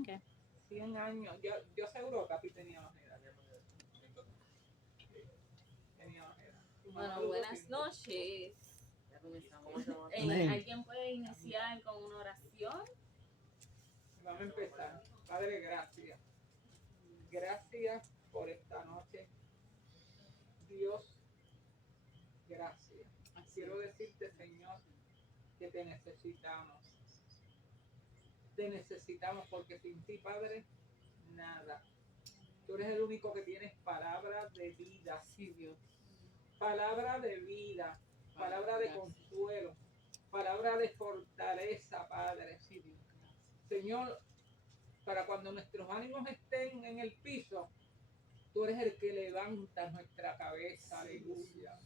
Okay. 100 años. Yo seguro que Capi tenía más edad. Tenía más edad. Bueno, buenas noches. Ya comenzamos. ¿Alguien puede iniciar con una oración? Vamos a empezar. Padre, gracias. Gracias por esta noche. Dios, gracias. Quiero decirte, Señor, que te necesitamos. Te necesitamos porque sin ti, Padre, nada. Tú eres el único que tienes palabra de vida. Sí, Dios. Palabra de vida. Palabra de consuelo. Palabra de fortaleza, Padre. Sí, Dios. Señor, para cuando nuestros ánimos estén en el piso, tú eres el que levanta nuestra cabeza. Aleluya.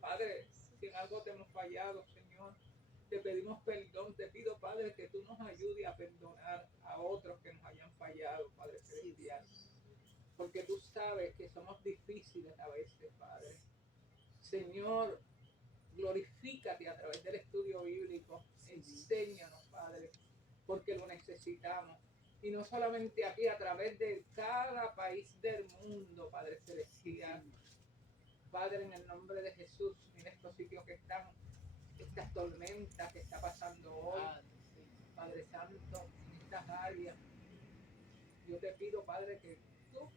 Padre, si en algo te hemos fallado, Señor, te pedimos perdón. Te pido, Padre, que tú nos ayudes a perdonar a otros que nos hayan fallado, Padre celestial. Porque tú sabes que somos difíciles a veces, Padre. Señor, glorifícate a través del estudio bíblico. Enséñanos, Padre, porque lo necesitamos. Y no solamente aquí, a través de cada país del mundo, Padre celestial. Padre, en el nombre de Jesús, mira estos sitios que están, estas tormentas que está pasando hoy, Padre Santo, en estas áreas. Yo te pido, Padre, que tú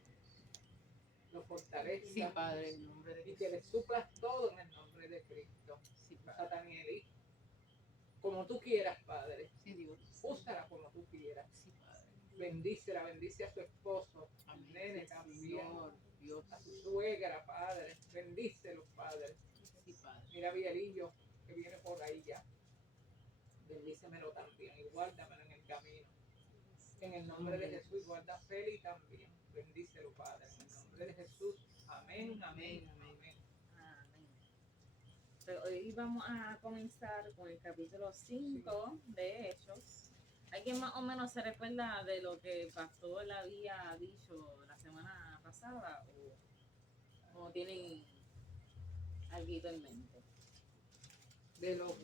lo fortalezcas. Sí, Padre, en nombre de Y que le suplas todo en el nombre de Cristo. Sí, Padre. Sataniel, como tú quieras, Padre. Sí, Dios. Úsala como tú quieras. Sí, Padre. Bendícela, bendice a su esposo, a Amén. nene también, Señor, Dios. a su suegra, Padre. Bendícelos, Padre. Sí, Padre. Mira a Vielillo, que viene por ahí ya. Bendícemelo también y guárdamelo en el camino. En el nombre de Jesús, guarda a Feli también. Bendícelo, Padre. En el nombre de Jesús. Amén, amén, amén. Amén. Pero hoy vamos a comenzar con el capítulo 5 de Hechos. ¿Alguien más o menos se recuerda de lo que el pastor le había dicho la semana pasada? ¿O tienen algo en mente? De lo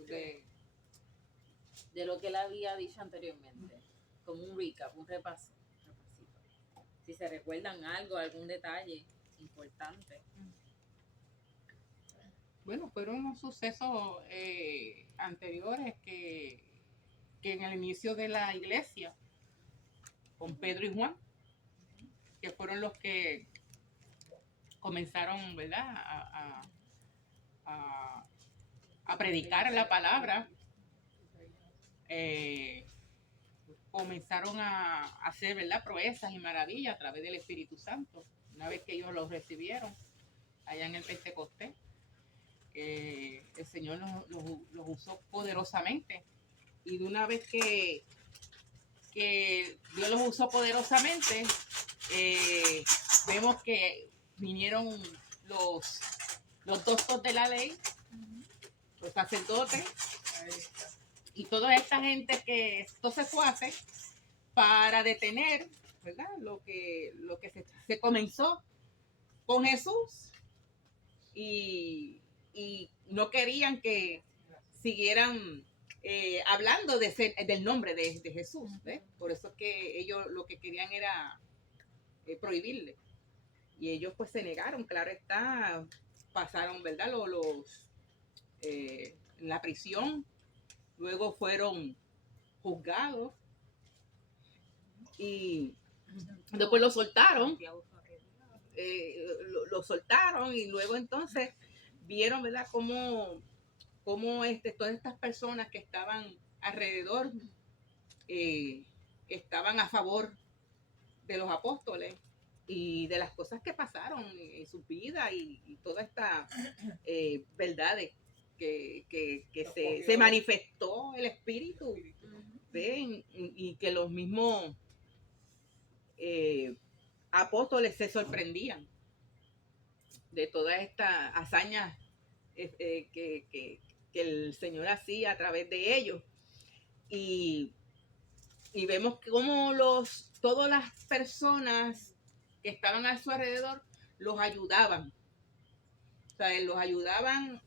De lo que él había dicho anteriormente. Como un recap, un repaso. Repasito. Si se recuerdan algo, algún detalle importante. Bueno, fueron unos sucesos anteriores que en el inicio de la iglesia, con Pedro y Juan, que fueron los que comenzaron, ¿verdad?, a predicar la palabra. Comenzaron a hacer, ¿verdad?, proezas y maravillas a través del Espíritu Santo, una vez que ellos los recibieron allá en el Pentecostés. El Señor los usó poderosamente, y de una vez que Dios los usó poderosamente, vemos que vinieron los doctores de la ley, los sacerdotes y toda esta gente que entonces fue a hacer para detener, ¿verdad?, lo que se comenzó con Jesús, y no querían que siguieran hablando del nombre de Jesús, ¿ves? Por eso es que ellos lo que querían era prohibirle, y ellos pues se negaron, claro está, pasaron, ¿verdad?, en la prisión, luego fueron juzgados y después lo soltaron, y luego entonces vieron, ¿verdad?, cómo todas estas personas que estaban alrededor estaban a favor de los apóstoles y de las cosas que pasaron en su vida, y todas estas verdades que se manifestó el Espíritu, ¿ven? Y que los mismos apóstoles se sorprendían de todas estas hazañas que el Señor hacía a través de ellos, y vemos cómo todas las personas que estaban a su alrededor los ayudaban, o sea, los ayudaban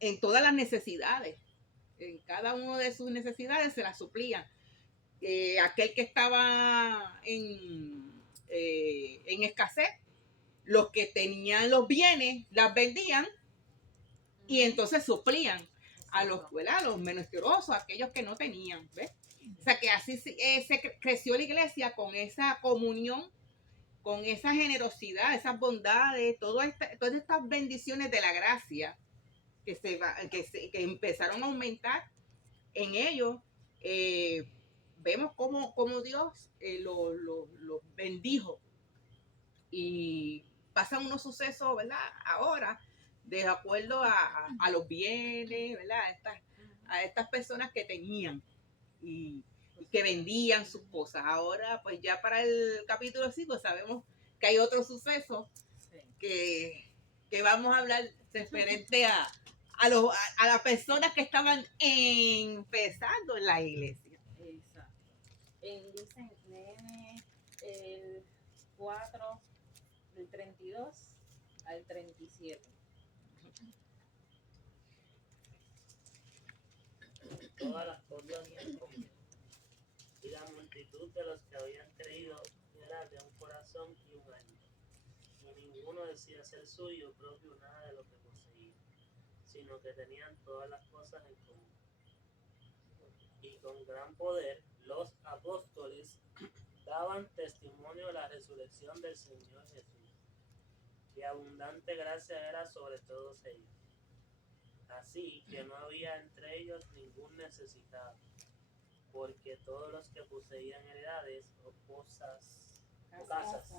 en todas las necesidades, en cada una de sus necesidades se las suplían, aquel que estaba en escasez, los que tenían los bienes las vendían y entonces suplían a los, ¿verdad? A los menesterosos, a aquellos que no tenían, ¿ves? O sea que así creció la iglesia con esa comunión, con esa generosidad, esas bondades, todas estas bendiciones de la gracia que empezaron a aumentar en ellos. Vemos cómo Dios lo bendijo y pasan unos sucesos, ¿verdad? Ahora, de acuerdo a los bienes, ¿verdad? A estas personas que tenían y que vendían sus cosas. Ahora, pues ya para el capítulo 5 sabemos que hay otro suceso que vamos a hablar referente a las personas que estaban empezando en la iglesia. Exacto. Dicen, el 4, del 32 al 37. Todas las cosas comían, y la multitud de los que habían creído era de un corazón y un alma, y ninguno decía ser suyo propio nada de lo que poseía, sino que tenían todas las cosas en común. Y con gran poder los apóstoles daban testimonio de la resurrección del Señor Jesús, y abundante gracia era sobre todos ellos. Así que no había entre ellos ningún necesitado, porque todos los que poseían heredades o cosas o casas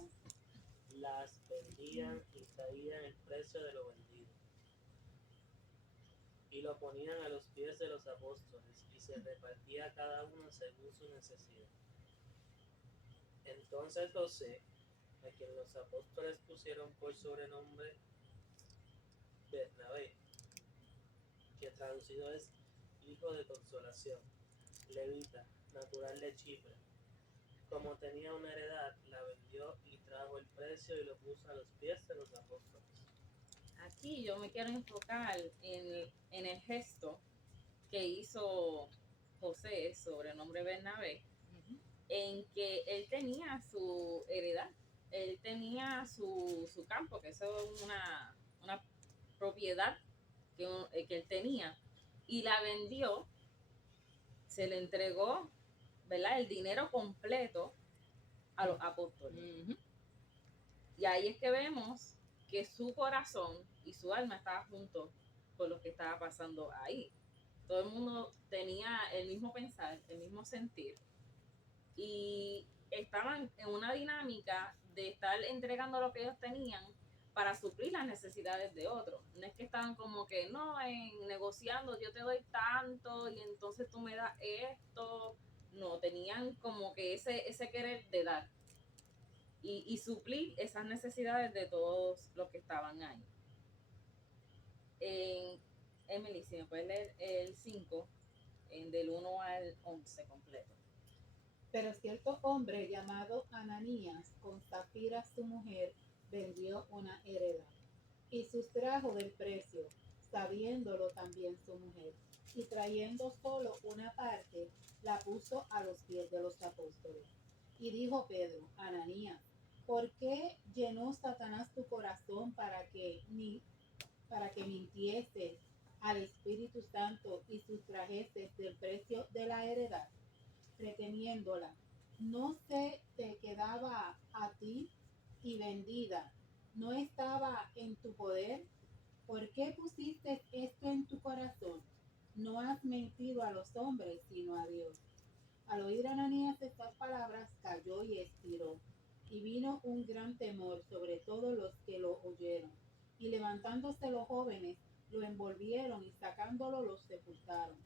las vendían y traían el precio de lo vendido y lo ponían a los pies de los apóstoles, y se repartía cada uno según su necesidad. Entonces José, a quien los apóstoles pusieron por sobrenombre Bernabé, que traducido es hijo de consolación, levita, natural de Chipre, como tenía una heredad, la vendió y trajo el precio y lo puso a los pies de los apóstoles. Aquí yo me quiero enfocar en el gesto que hizo José, sobrenombre Bernabé, en que él tenía su heredad, él tenía su campo, que eso es una propiedad que él tenía, y la vendió, se le entregó, ¿verdad?, el dinero completo a los apóstoles. Y ahí es que vemos que su corazón y su alma estaban juntos con lo que estaba pasando ahí. Todo el mundo tenía el mismo pensar, el mismo sentir, y estaban en una dinámica de estar entregando lo que ellos tenían para suplir las necesidades de otros. No es que estaban como que, no, negociando, yo te doy tanto y entonces tú me das esto. No, tenían como que ese querer de dar y suplir esas necesidades de todos los que estaban ahí. Emily, si me puedes leer el 5, del 1 al 11 completo. Pero cierto hombre llamado Ananías, con Zafira su mujer, vendió una heredad y sustrajo del precio, sabiéndolo también su mujer, y trayendo solo una parte, la puso a los pies de los apóstoles. Y dijo Pedro, Ananías, ¿por qué llenó Satanás tu corazón para que mintieses al Espíritu Santo y sustrajeses del precio de la heredad, reteniéndola? ¿No se te quedaba a ti y vendida? ¿No estaba en tu poder? ¿Por qué pusiste esto en tu corazón? No has mentido a los hombres, sino a Dios. Al oír Ananías estas palabras, cayó y expiró. Y vino un gran temor sobre todos los que lo oyeron. Y levantándose los jóvenes, lo envolvieron y sacándolo lo sepultaron.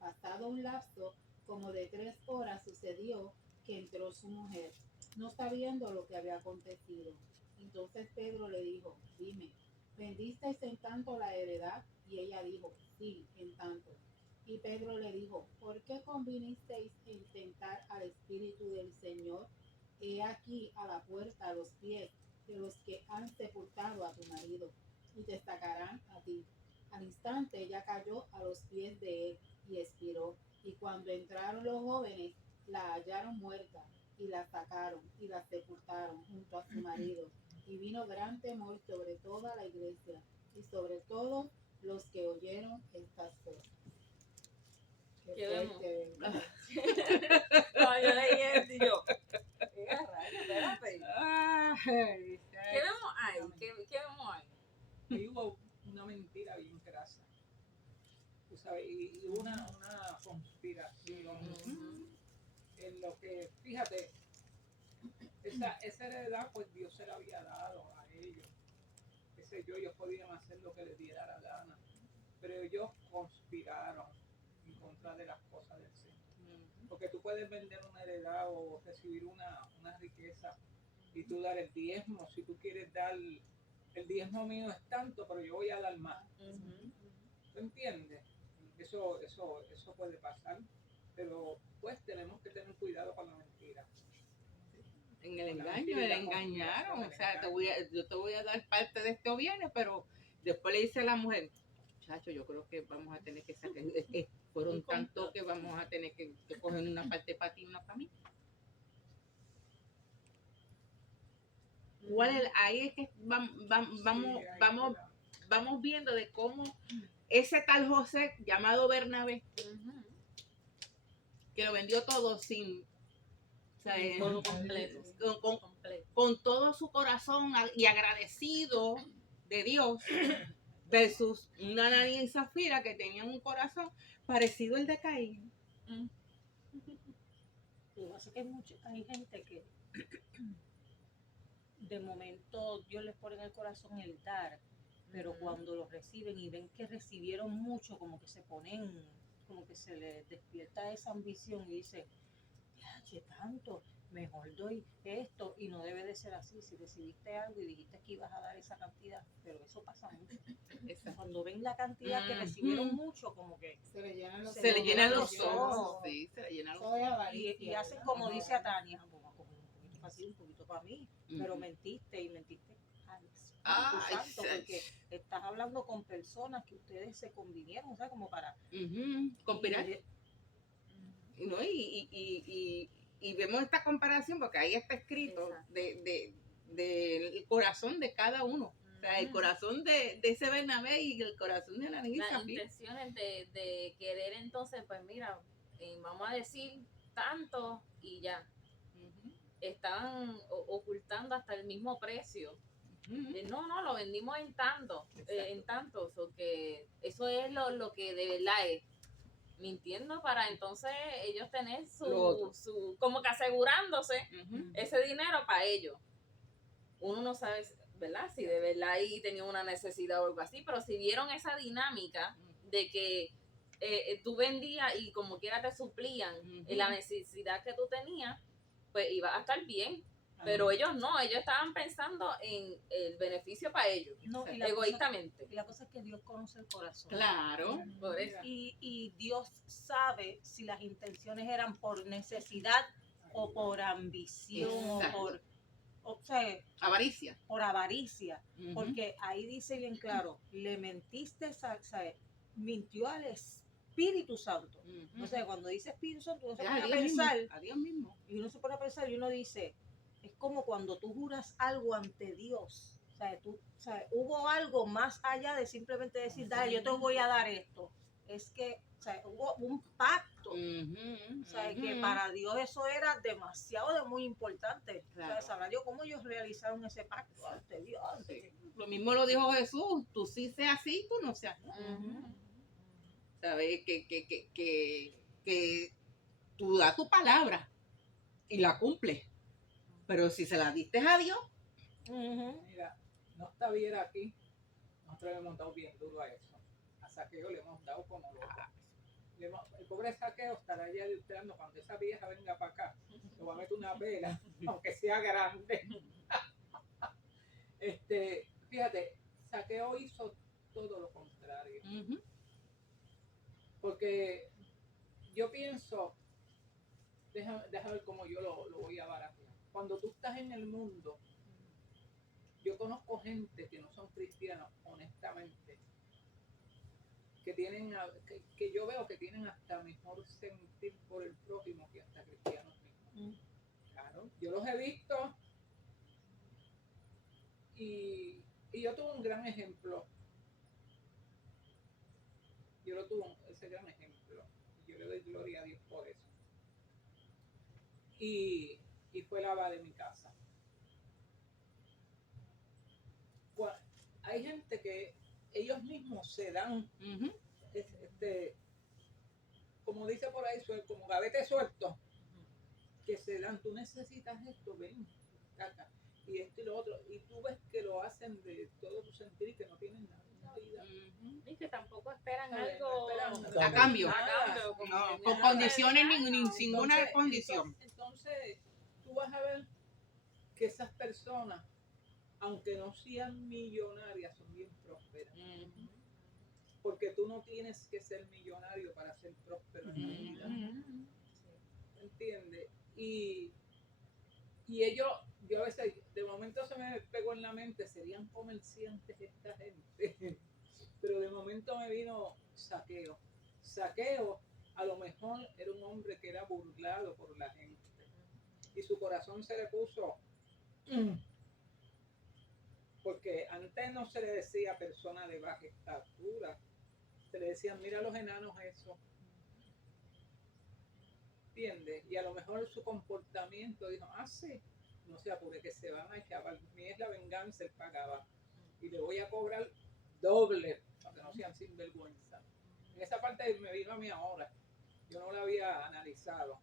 Pasado un lapso como de 3 horas sucedió que entró su mujer, no sabiendo lo que había acontecido. Entonces Pedro le dijo, dime, ¿vendisteis en tanto la heredad? Y ella dijo, sí, en tanto. Y Pedro le dijo, ¿por qué convinisteis en tentar al Espíritu del Señor? He aquí a la puerta a los pies de los que han sepultado a tu marido, y te sacarán a ti. Al instante ella cayó a los pies de él y expiró. Y cuando entraron los jóvenes, la hallaron muerta y la sacaron y la sepultaron junto a su marido. Y vino gran temor sobre toda la iglesia y sobre todos los que oyeron estas cosas. ¿Qué vemos? fuerte, ¿verdad? No, yo leí esto y yo. Espérate. Ay, ¿Qué vemos ahí? ¿Qué vemos ahí? Y hubo una mentira bien grasa. Tú sabes, y una conspiración en lo que, fíjate, esa heredad pues Dios se la había dado a ellos. Qué sé yo, ellos podían hacer lo que les diera la gana, pero ellos conspiraron en contra de las cosas del Señor. Porque tú puedes vender una heredad o recibir una riqueza y tú dar el diezmo. Si tú quieres dar, el diezmo mío es tanto, pero yo voy a dar más. ¿Tú entiendes? Eso puede pasar, pero pues tenemos que tener cuidado con la mentira. en el engaño, le engañaron. O sea, yo te voy a dar parte de estos bienes, pero después le dice a la mujer, muchacho, yo creo que vamos a tener que sacar, fueron tantos que vamos a tener que coger una parte para ti y una para mí. Ahí es que vamos viendo de cómo ese tal José llamado Bernabé, que lo vendió todo sin, o sea, Todo completo. con todo su corazón y agradecido de Dios, versus una Ananías y Zafira que tenían un corazón parecido al de Caín. Lo que pasa es que hay gente que de momento Dios les pone en el corazón el dar, pero cuando lo reciben y ven que recibieron mucho, como que se ponen, como que se les despierta esa ambición y dicen, ya, tanto, mejor doy esto, y no debe de ser así. Si recibiste algo y dijiste que ibas a dar esa cantidad, pero eso pasa mucho. Cuando ven la cantidad que recibieron mucho, como que Se le llenan los Se le llenan los ojos. ojos. Sí, se le llenan los Eso es avaricia, y hacen ¿verdad? como dice a Tania, vamos a coger un poquito para ti, un poquito para mí, pero mentiste al Espíritu Santo, porque estás hablando con personas que ustedes se convinieron, o sea, como para conspirar. ¿No? Y vemos esta comparación porque ahí está escrito del corazón de cada uno. O sea, el corazón de ese Bernabé y el corazón de Ananías y Las Zafira. intenciones de querer entonces, pues mira, vamos a decir tanto y ya. Estaban ocultando hasta el mismo precio. No, lo vendimos en tanto, que eso es lo que de verdad es. Mintiendo para entonces ellos tener su como que asegurándose ese dinero para ellos. Uno no sabe, ¿verdad? Si de verdad ahí tenían una necesidad o algo así, pero si vieron esa dinámica de que tú vendías y como quiera te suplían la necesidad que tú tenías, pues iba a estar bien. Pero ellos no, ellos estaban pensando en el beneficio para ellos, no, egoístamente. Y la cosa es que Dios conoce el corazón. Claro. Por eso. Y Dios sabe si las intenciones eran por necesidad o por ambición Exacto. o sea, Avaricia. por avaricia. Porque ahí dice bien claro, le mentiste, mintió al Espíritu Santo. O sea, cuando dice Espíritu Santo, uno se pone a pensar, a Dios mismo. y uno se pone a pensar y uno dice, es como cuando tú juras algo ante Dios. O sea, hubo algo más allá de simplemente decir, dale, yo te voy a dar esto. Es que, o sea, hubo un pacto. O sea, que para Dios eso era demasiado de muy importante. Claro. O sea, sabrá Dios cómo ellos realizaron ese pacto ante Dios. Sí. Lo mismo lo dijo Jesús, tú sí seas así, tú no seas. ¿Sabes? Que tú das tu palabra y la cumples. Pero si se la diste a Dios. Mira, no está bien aquí. Nosotros le hemos dado bien duro a eso. A Saqueo le hemos dado como loco. El pobre Saqueo estará allá esperando cuando esa vieja venga para acá. Le va a meter una vela, aunque sea grande. Fíjate, Saqueo hizo todo lo contrario. Porque yo pienso, deja ver cómo yo lo voy a baratear. Cuando tú estás en el mundo, yo conozco gente que no son cristianos, honestamente, que tienen, que yo veo que tienen hasta mejor sentir por el prójimo que hasta cristianos. los he visto y yo tuve un gran ejemplo. Yo lo tuve ese gran ejemplo. Yo le doy gloria a Dios por eso. Y fue la abad de mi casa. Hay gente que ellos mismos se dan, Ujú. como dice por ahí, como gavete suelto, que se dan, tú necesitas esto, ven, caca, y esto y lo otro, y tú ves que lo hacen de todo tu sentir y que no tienen nada en la vida. Y que tampoco esperan ¿Sabes? algo No esperan A cambio. a cambio, como No, que con nada condiciones de ni ninguna Entonces, condición. Entonces, tú vas a ver que esas personas, aunque no sean millonarias, son bien prósperas. Porque tú no tienes que ser millonario para ser próspero en la vida. ¿Entiendes? Y yo a veces, de momento se me pegó en la mente, serían comerciantes esta gente. Pero de momento me vino Saqueo. Saqueo, a lo mejor era un hombre que era burlado por la gente. Y su corazón se le puso. Porque antes no se le decía persona de baja estatura. Se le decían, mira los enanos eso. ¿Entiendes? Y a lo mejor su comportamiento dijo, sí, no se apure que se van a echar. Mi es la venganza, él pagaba. Y le voy a cobrar doble, para que no sean sinvergüenza. En esa parte me vino a mí ahora. Yo no la había analizado.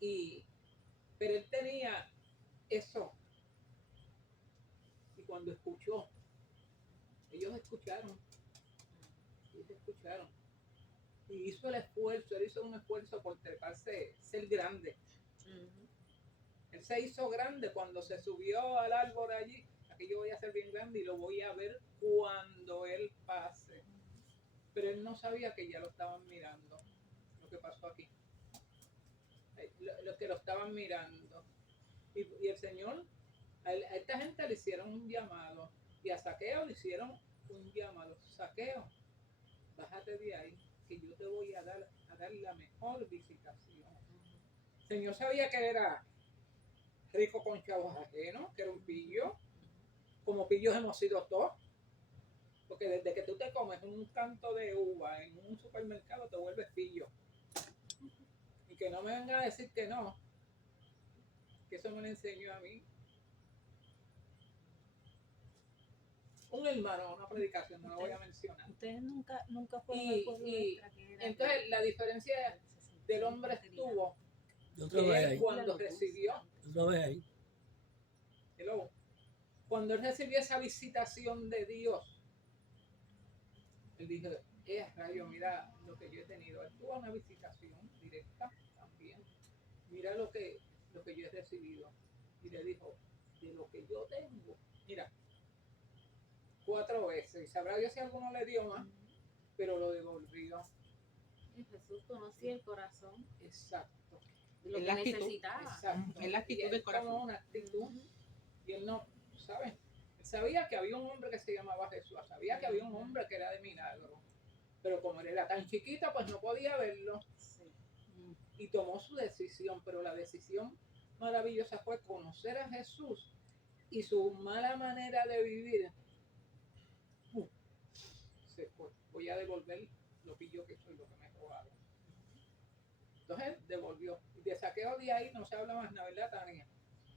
Pero él tenía eso. Y cuando escuchó, ellos escucharon. Y hizo el esfuerzo, él hizo un esfuerzo por treparse, ser grande. Él se hizo grande cuando se subió al árbol allí. Aquí yo voy a ser bien grande y lo voy a ver cuando él pase. Pero él no sabía que ya lo estaban mirando. Lo que pasó aquí. Los que lo estaban mirando. Y el Señor, a esta gente le hicieron un llamado. Y a Saqueo le hicieron un llamado. Saqueo, bájate de ahí, que yo te voy a dar la mejor visitación. El Señor sabía que era rico con chavos ajenos, que era un pillo. Como pillos hemos sido todos. Porque desde que tú te comes un canto de uva en un supermercado te vuelves pillo. Y que no me vengan a decir que no. Que eso me lo enseñó a mí un hermano, una predicación, no lo voy a mencionar. Ustedes nunca fueron al pueblo de Extra, que era Entonces la diferencia del hombre estuvo Yo trabajé ahí. cuando recibió, Yo trabajé ahí. cuando él recibió esa visitación de Dios, él dijo, rayo, mira lo que yo he tenido. Él tuvo una visitación directa también. Mira lo que yo he recibido. Y le dijo, de lo que yo tengo, mira, 4 veces. Y sabrá Dios si alguno le dio más, pero lo devolvió. Y Jesús conocía el corazón, Exacto. lo Es que la actitud. necesitaba. Exacto. Es la actitud Y él del corazón. tomó una actitud. Y él no, ¿sabes? Él sabía que había un hombre que se llamaba Jesús, sabía que había un hombre que era de milagro, pero como él era tan chiquito, pues no podía verlo. Y tomó su decisión, pero la decisión maravillosa fue conocer a Jesús y su mala manera de vivir. Se fue. Voy a devolver lo pillo que soy, lo que me robaron. Entonces devolvió. Y de Saqueo de ahí no se habla más nada, ¿verdad, Tania?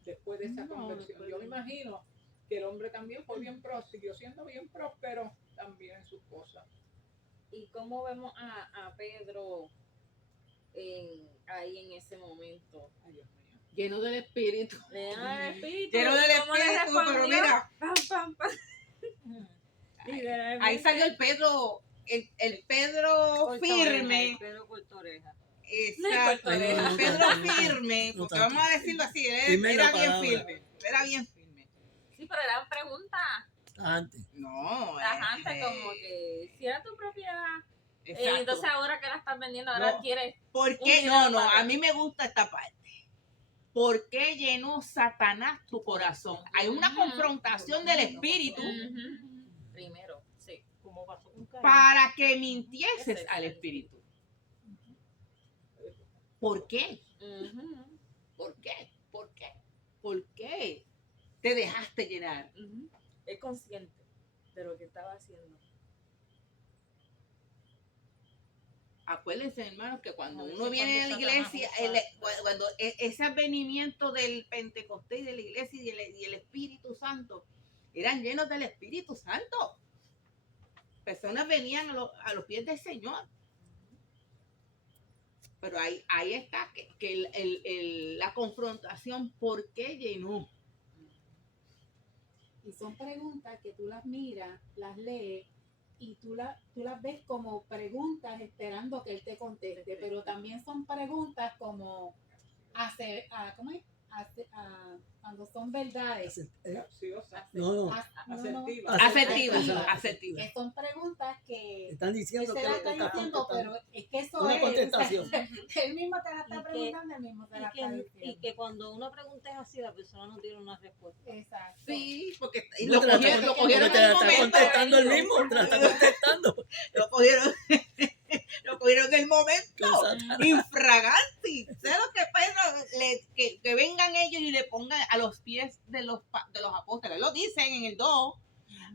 Después de esa conversión. Yo me imagino que el hombre también fue bien próspero, siguió siendo bien próspero también en sus cosas. ¿Y cómo vemos a Pedro ahí en ese momento? Ay, Dios mío. Lleno del espíritu. Le dan el espíritu. Lleno del ¿Cómo le espíritu, pero respondió? mira, Pam, pam, pam. Literalmente. ahí salió el Pedro, el Pedro Corta firme. oreja, Pedro corta oreja. Exacto, corta el oreja. Pedro firme, No porque tanto. vamos a decirlo así, él Firme era la bien palabra. firme, era bien firme. Sí, pero eran preguntas Antes. No, tajantes, como que si era tu propiedad. exacto. Entonces ahora que la estás vendiendo, ahora No. quieres. ¿Por un qué? dinero No, para- a mí me gusta esta parte. ¿Por qué llenó Satanás tu corazón? Hay una Ujú. confrontación del espíritu Ujú. Primero, sí. Como pasó con Caín. para que mintieses al espíritu. ¿Por qué? Ujú. ¿Por qué? ¿Por qué? ¿por qué te dejaste llenar? Ujú. Es consciente de lo que estaba haciendo. Acuérdense, hermanos, que cuando A veces uno viene a la cuando Satanás iglesia, usa- cuando ese advenimiento del Pentecostés y de la iglesia y el Espíritu Santo, eran llenos del Espíritu Santo. Personas venían a los pies del Señor. Pero ahí está que la confrontación, ¿por qué llenó? Y son preguntas que tú las miras, las lees y tú las ves como preguntas esperando que él te conteste, pero también son preguntas como ¿cómo es? Cuando son verdades. Capciosa, No, asertiva. Asertiva. Que son preguntas que están diciendo se que la lo que está está diciendo, contestando. pero es que eso Una es. contestación. O sea, él mismo te la está Y que- preguntando, él mismo te la está Y diciendo. que cuando una pregunta es así, la persona no tiene una respuesta. Exacto. Sí, porque No, lo te la cogieron, está- lo cogieron porque te en la el está momento. contestando el mismo, te la está contestando. Lo cogieron, lo cogieron en el momento. Con Satanás. Infraganti. ¿Sabes lo que pasa? Que vengan ellos y le pongan a los pies de los apóstoles. Lo dicen en el 2,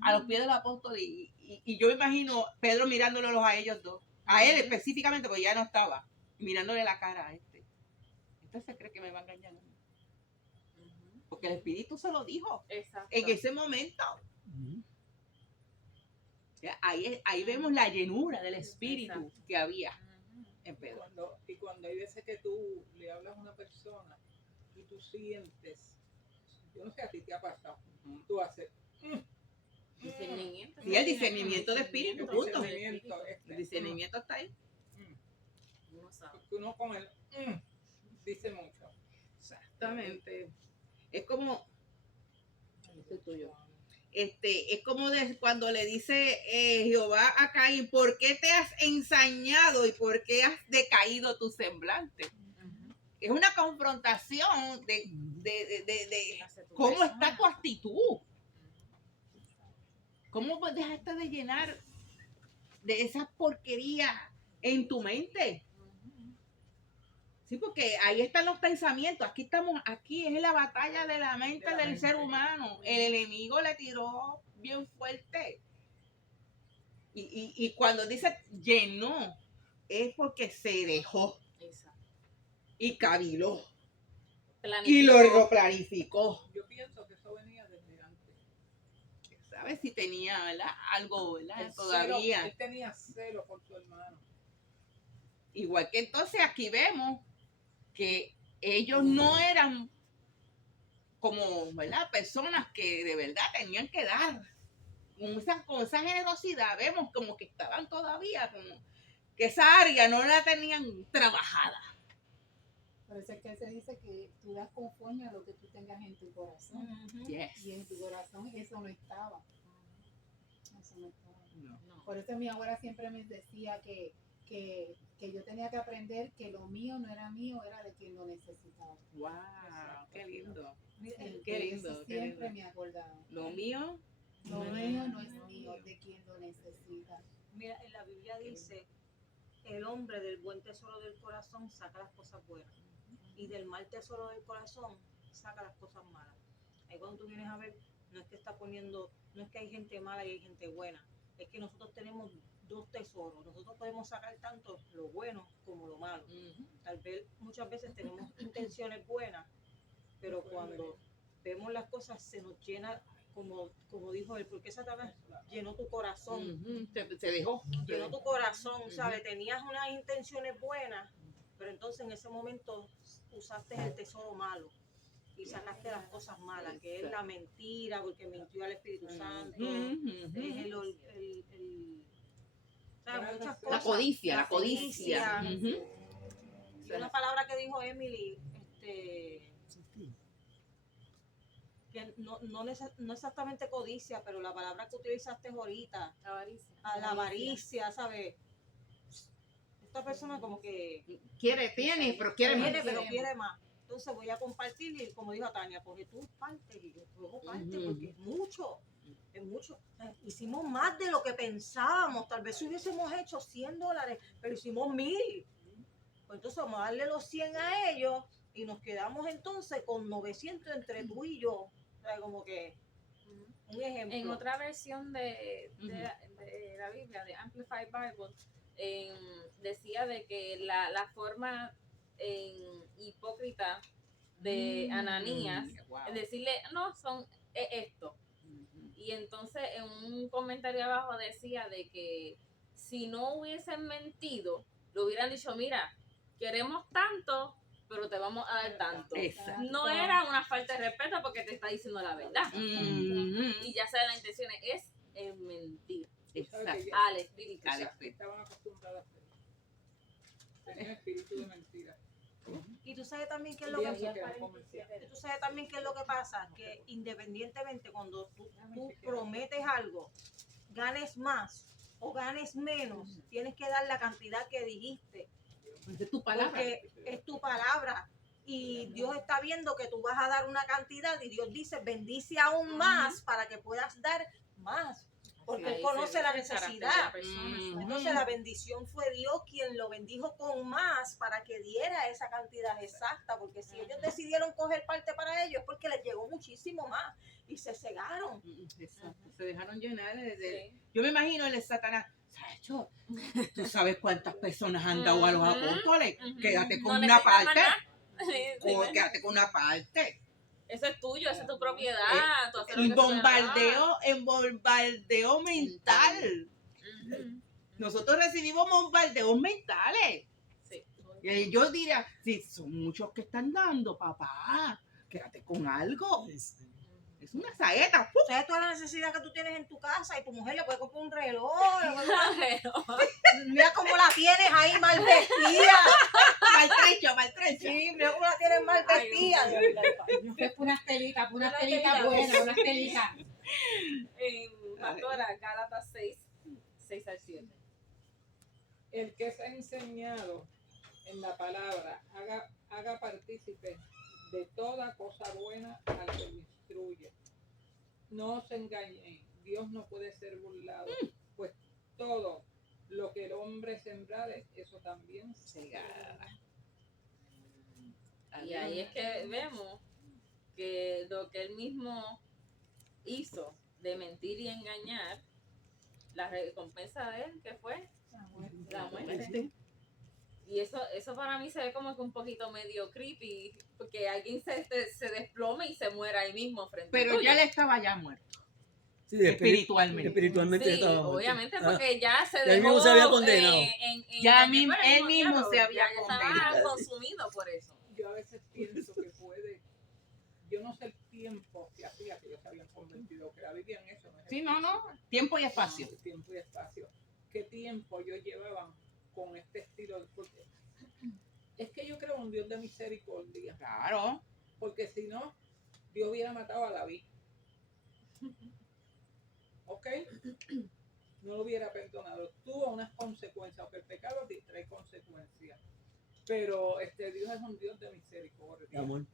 a los pies de los apóstoles. Y yo me imagino Pedro mirándolos a ellos dos. A él específicamente, porque ya no estaba. Mirándole la cara a este. Entonces cree que me va a engañar. Porque el Espíritu se lo dijo Exacto. en ese momento. Ahí vemos la llenura del Espíritu Exacto. que había Ujú. en Pedro. Cuando hay veces que tú le hablas a una persona y tú sientes, yo no sé, a ti te ha pasado, tú haces Discernimiento. Sí, el discernimiento de espíritu, punto. el El discernimiento está ahí. Uno sabe. Porque uno con el dice mucho. Exactamente. Es como, este es tuyo. Es como cuando le dice Jehová a Caín, ¿por qué te has ensañado y por qué has decaído tu semblante? Ujú. Es una confrontación de Hace tu cómo persona. está tu actitud. ¿Cómo dejaste de llenar de esa porquería en tu mente? Ujú. Sí, porque ahí están los pensamientos. Aquí es la batalla de la mente De la del mente. ser humano. El enemigo le tiró bien fuerte. Y cuando dice llenó, es porque se dejó Exacto. y caviló y Planificó. lo planificó. Yo pienso que eso venía desde antes. ¿Sabes? Si tenía, ¿verdad? Algo, ¿verdad? El Todavía. celo, él tenía celo por su hermano. Igual que entonces aquí vemos que ellos no eran como, ¿verdad? Personas que de verdad tenían que dar. Con esa generosidad vemos como que estaban todavía, como que esa área no la tenían trabajada. Por eso es que se dice que tú das conforme a lo que tú tengas en tu corazón. Ujú. Yes. Y en tu corazón eso no estaba. Eso no estaba. No. No. Por eso mi abuela siempre me decía que yo tenía que aprender que lo mío no era mío, era de quien lo necesitaba. Wow, qué lindo. Mira, Qué lindo, Eso qué siempre lindo. me acordaba. Lo mío, Lo mío no es mío, de quien lo necesita. mira, en la Biblia dice, el hombre del buen tesoro del corazón saca las cosas buenas y del mal tesoro del corazón saca las cosas malas. Ahí cuando tú vienes a ver, no es que está poniendo, no es que hay gente mala y hay gente buena, es que nosotros tenemos dos tesoros. Nosotros podemos sacar tanto lo bueno como lo malo. Tal vez muchas veces tenemos intenciones buenas, pero cuando vemos las cosas se nos llena, como dijo él, porque Satanás llenó tu corazón, se dejó. llenó tu corazón, ¿sabes? Tenías unas intenciones buenas, pero entonces en ese momento usaste el tesoro malo y sacaste las cosas malas, que es la mentira, porque mintió al Espíritu Santo, es ¿sabes? Muchas cosas. La codicia, la codicia. Y una palabra que dijo Emily, que no exactamente codicia, pero la palabra que utilizaste ahorita, Avaricia. a la avaricia, ¿sabes? Esta persona como que Tiene, pero quiere más. pero quiere más. Entonces voy a compartir y como dijo Tania, coge tu parte y yo cojo parte porque es mucho. Hicimos más de lo que pensábamos. Tal vez si hubiésemos hecho $100, pero hicimos 1000. Pues entonces vamos a darle los 100 a ellos y nos quedamos entonces con 900 entre tú y yo. O sea, como que un ejemplo. En otra versión de Ujú. la Biblia, de Amplified Bible, decía de que la forma hipócrita de Ananías Wow. es decirle, no, es esto. Ujú. Y entonces en un comentario abajo decía de que si no hubiesen mentido, le hubieran dicho, mira, queremos tanto, pero te vamos a dar tanto. Exacto. No era una falta de respeto porque te está diciendo la verdad. Ujú. Y ya sea la intención es mentir. Exacto. Al espíritu. Al Esa- espíritu. Estaban acostumbrados a hacer. Tenían espíritu de mentira. Y tú sabes también qué es Y lo que eso quedó convencido. Y tú sabes también qué es lo que pasa, que independientemente cuando tú prometes algo, ganes más o ganes menos, tienes que dar la cantidad que dijiste, Pues es tu palabra. porque es tu palabra. Y Dios está viendo que tú vas a dar una cantidad y Dios dice, bendice aún más para que puedas dar más, porque Él Ahí conoce se la ve el carácter de necesidad. la persona. Mm. Entonces la bendición fue Dios quien lo bendijo con más para que diera esa cantidad exacta, porque si ellos decidieron coger parte para ellos es porque les llegó muchísimo más y se cegaron. Exacto. Se dejaron llenar de... Sí. Yo me imagino el Satanás. Sacho, ¿tú sabes cuántas personas han dado a los apóstoles? Ujú. Quédate con No una necesitas más parte. nada. Sí, O quédate con una parte. eso es tuyo, esa es tu propiedad. Tú haces lo En que se te da la gana. bombardeo mental. Ujú. Nosotros recibimos bombardeos mentales. Sí. Y yo diría, si son muchos que están dando, papá, quédate con algo. Es una saeta. ¡Pum! ¿Sabes toda la necesidad que tú tienes en tu casa y tu mujer le puede comprar un reloj? Mira cómo la tienes ahí mal vestida. Maltrecha, maltrecha. Sí, mira cómo la tienes mal Ay, vestida. No fue por unas telitas, por unas Una telitas telita. buenas, unas telitas. Pastora, Gálatas 6 al 7. El que se ha enseñado en la palabra, haga partícipe de toda cosa buena al que lo instruye. No os engañen, Dios no puede ser burlado, pues todo lo que el hombre sembrare, eso también segará. Y ahí es que vemos que lo que él mismo hizo de mentir y engañar, la recompensa de él, ¿qué fue? La muerte. Y eso para mí se ve como que un poquito medio creepy, porque alguien se desplome y se muera ahí mismo frente Pero tuyo. ya él estaba ya muerto. Sí, Espiritualmente. Espiritualmente Sí, estaba muerto. obviamente, Ah, porque ya se ya él dejó mismo se había condenado. Ya engañar por el él mismo diablo. se había Ya estaba condenado. consumido por eso. Yo a veces pienso que puede, yo no sé el tiempo que hacía que ellos se habían convertido, que la Biblia en eso no es Sí, no. Tiempo y espacio. tiempo y espacio. ¿Qué tiempo ellos llevaban con este estilo? Porque es que yo creo en un Dios de misericordia, Claro. porque si no, Dios hubiera matado a David. ¿Ok? No lo hubiera perdonado. Tuvo unas consecuencias, porque el pecado trae consecuencias. Pero Dios es un Dios de misericordia. Amor.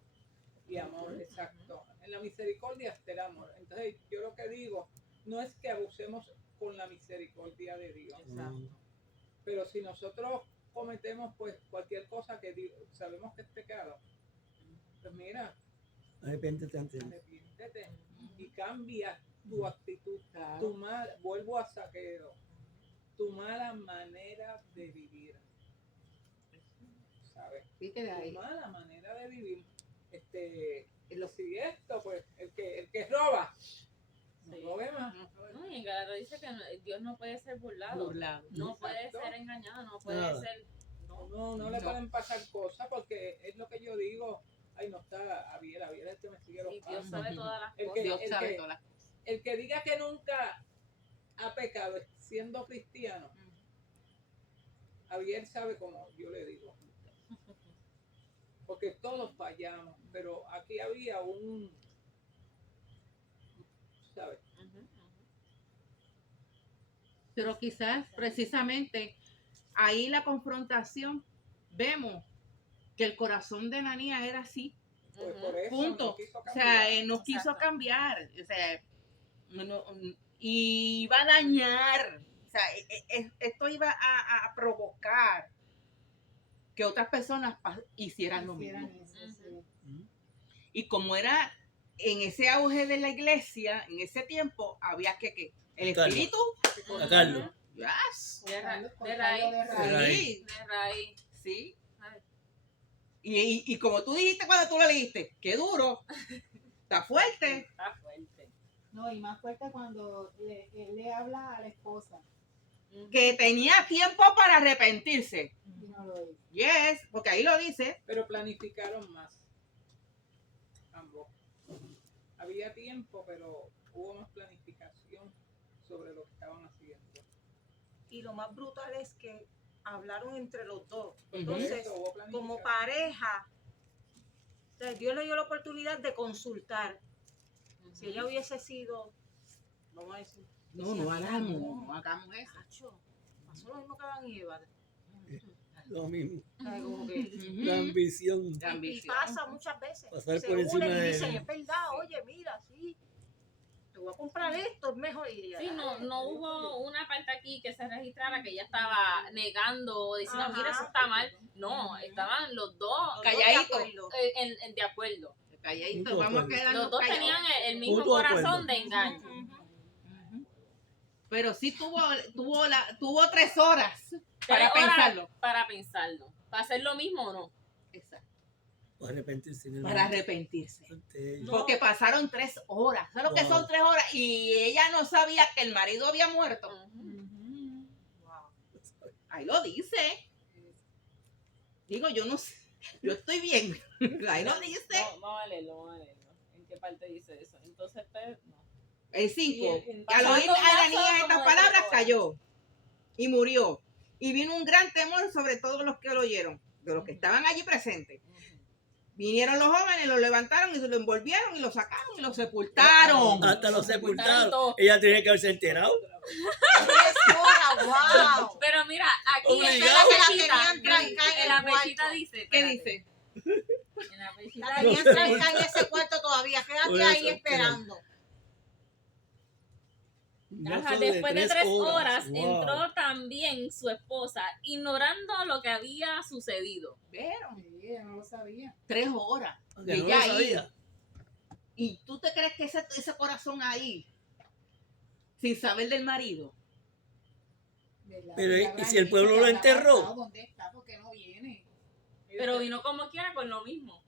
Y amor, exacto. En la misericordia está el amor. Entonces, yo lo que digo, no es que abusemos con la misericordia de Dios. Pero si nosotros cometemos pues cualquier cosa que sabemos que es pecado, pues mira, Arrepiéntete antes. arrepiéntete y cambia tu actitud. Vuelvo a Saqueo, tu mala manera de vivir. ¿Sabes? Viste de ahí. Tu mala manera de vivir. Si esto, pues, el que roba, no Sí. robe más. No, y en Gálatas dice que Dios no puede ser burlado. No puede Exacto. ser engañado, no puede Nada. ser. No le pueden pasar cosas porque es lo que yo digo. Ay, no está Abiel es el que me sigue los Y Dios pasos. sabe todas las El cosas. que- Dios el sabe que- todas las cosas. El que diga que nunca ha pecado siendo cristiano, Abiel sabe como yo le digo. Porque todos fallamos, pero aquí había ¿sabes? Pero quizás precisamente ahí la confrontación vemos que el corazón de Ananías era así. Pues por eso Punto. no quiso O cambiar. sea, él no quiso Exacto. cambiar. O sea, y iba a dañar. O sea, esto iba a provocar que otras personas hicieran lo mismo. Hicieran eso, sí. Y como era en ese auge de la iglesia, en ese tiempo, había que el Sacarlo. espíritu, Sacarlo. yes, De Cortarlo de raíz. de raíz. sí, De raíz. sí. Ay. Y como tú dijiste cuando tú lo leíste, qué duro, está fuerte. Está fuerte. No, y más fuerte cuando él le habla a la esposa Que tenía tiempo para arrepentirse. y no lo hizo. Yes, porque ahí lo dice. Pero planificaron más. Ambos. Había tiempo, pero hubo más planificación sobre lo que estaban haciendo. Y lo más brutal es que hablaron entre los dos. Ujú. Entonces, Eso, hubo planificación. como pareja, o sea, Dios le dio la oportunidad de consultar. Si ella hubiese sido, vamos a decir, No, no hagamos eso. Acho, pasó lo mismo que Adán y Eva. Lo mismo. ¿Sabes? Como que, La Ujú. ambición. La y ambición. pasa muchas veces. Pasar Se por encima unen y de- dicen, es verdad, oye, mira, sí, te voy a comprar esto, es mejor. Y Sí, no hubo una parte aquí que se registrara que ella estaba negando o diciendo, Ajá. mira, eso está mal. No, estaban los dos Calladito. de acuerdo. Calladito, Mutuo vamos a acuerdo. quedarnos Los dos callados. tenían el mismo Mutuo corazón acuerdo. de engaño. Ujú. Pero sí tuvo 3 horas para 3 horas pensarlo. para pensarlo. ¿Para hacer lo mismo o no? Exacto. Para arrepentirse. en el Para momento arrepentirse. ante ellos. No. Porque pasaron 3 horas. ¿Sabes lo que Wow. son 3 horas? Y ella no sabía que el marido había muerto. Ahí lo dice. Digo, yo no sé. Yo estoy bien. Ahí lo dice. No, vamos a leerlo. ¿En qué parte dice eso? Entonces, pues, no. El 5. Y el- Al oír pasando un a la lapso niña como estas de palabras 3 horas. cayó y murió. Y vino un gran temor sobre todos los que lo oyeron, de los que estaban allí presentes. Vinieron los jóvenes, lo levantaron y se lo envolvieron y lo sacaron y lo sepultaron. Hasta los sepultaron sepultados. todos. Ella tenía que haberse enterado. ¡Wow! Pero mira, aquí Obligado. está la Que la fechita. tenían trancada en En la el cuarto. fechita dice. ¿Qué espérate, dice? En la fechita La No tenían sé. trancada en ese cuarto todavía. Por Quédate eso, ahí pero- esperando. Ajá, Lapso después de 3 horas Wow. entró también su esposa, ignorando lo que había sucedido. ¿Vieron? Sí, ella no lo sabía. 3 horas. Aunque Y no ella lo ahí. sabía. ¿Y tú te crees que ese corazón ahí, sin saber del marido? ¿Verdad? Pero, ¿Qué ¿y habrá si el dicho? pueblo ¿Qué lo habrá enterró? pasado? ¿Dónde está? ¿Por qué no viene? Pero vino como quiera con lo mismo.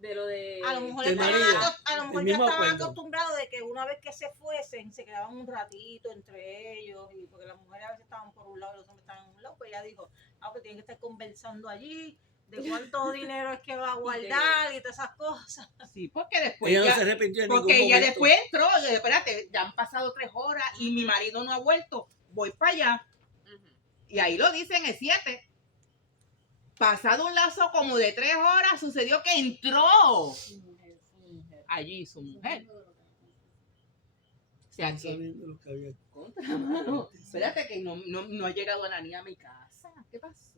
De lo de. A lo mejor, del marido. a lo mejor El ya mismo estaban acuerdo. acostumbrados de que una vez que se fuesen, se quedaban un ratito entre ellos, y porque las mujeres a veces estaban por un lado y los hombres estaban en un lado, pues ella dijo, pues tienen que estar conversando allí, de cuánto dinero es que va a guardar y todas esas cosas. Sí, porque después Ella no ya- se arrepintió en ningún porque ella momento. después entró, y dijo, espérate, ya han pasado 3 horas y mi marido no ha vuelto, voy para allá. Ujú. Y ahí lo dice en el 7. Pasado un lazo como de 3 horas, sucedió que entró Su mujer. allí su mujer. O sea No que, sabiendo lo que había. contra, mano, espérate que no ha llegado la niña a mi casa. ¿Qué pasó?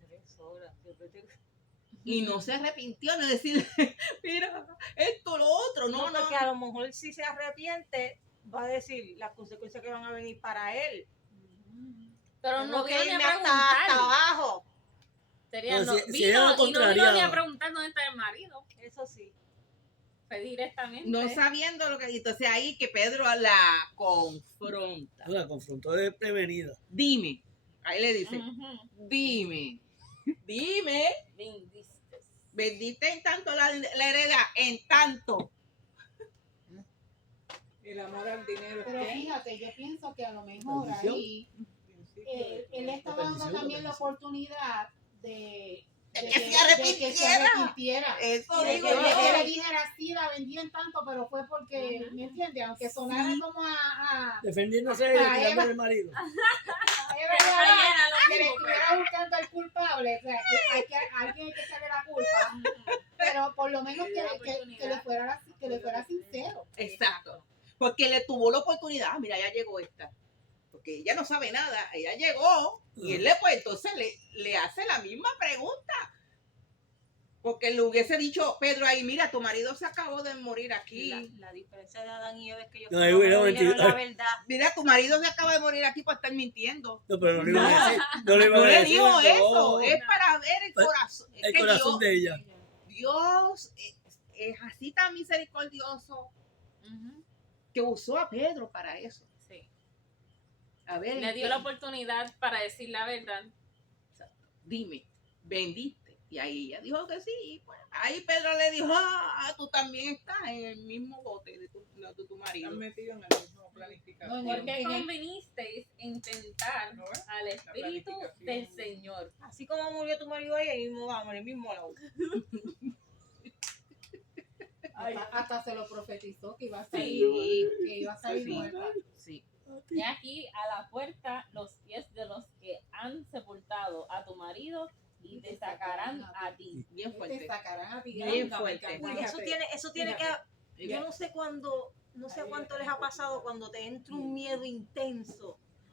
3 horas. Y no se arrepintió de decir, mira, esto, lo otro. No, no. Porque a lo mejor si se arrepiente, va a decir las consecuencias que van a venir para él. Pero no Tengo que vino ni a irme hasta preguntar. abajo. Sería, Pero no, si vino, ella lo y no vino ni contrariaba. a preguntar dónde está el marido. Eso sí. Fue directamente. No sabiendo lo que. Entonces ahí que Pedro la confronta. La confrontó de prevenida. Dime. Ahí le dice, Ujú. dime. Dime. Bendiste. Bendita en tanto la heredad, en tanto. El amor al dinero. Pero ¿qué? fíjate, yo pienso que a lo mejor Maldición. ahí Principio de él todo. está La dando bendición, también la la oportunidad de De que se que arrepintiera. arrepintiera. Eso Y de digo que yo. él le dijera, sí, la vendí en tanto, pero fue porque, ¿me entiendes? Aunque sonara Sí. como a Defendiéndose de ella, Ah, tirando Eva. al marido. Eva Pero Yara, ahí era lo que le mismo, estuviera buscando al culpable, o sea, alguien hay que echarle la culpa, pero por lo menos Le dio la que oportunidad. le fuera sincero. Exacto. Porque le tuvo la oportunidad. Mira, ya llegó esta. Porque ella no sabe nada. Ella llegó y él le, pues entonces le hace la misma pregunta. Porque le hubiese dicho Pedro ahí, mira, tu marido se acabó de morir aquí. La diferencia de Adán y Eva es que ellos No, por lo menos mentira. dijeron la verdad. Mira, tu marido se acaba de morir aquí por estar mintiendo. No, pero no le iba a decir. No le iba No a le decir. dijo no. eso, es para ver el corazón. Es El que corazón de ella. Dios es así tan misericordioso Ujú. que usó a Pedro para eso. Sí. A ver, Le dio la oportunidad para decir la verdad. dime, vendiste. Y ahí ella dijo que sí. Pues, ahí Pedro le dijo, tú también estás en el mismo bote de tu marido. Están metidos en la misma planificación. No, ¿Por qué en el- convenisteis en tentar ¿No ves? al Espíritu planificación. del Señor? Así como murió tu marido ahí mismo vamos, en el mismo lado. Hasta se lo profetizó que iba a salir, Sí, que iba a salir Sí. muerta. sí. Y aquí a la puerta los pies de los que han sepultado a tu marido y te sacarán a ti. Bien Te fuerte. sacarán a ti. Bien Anda, fuerte. me Uy, encanta. eso tiene que, Fíjate. yo no sé cuánto les ha pasado cuando te entra un miedo intenso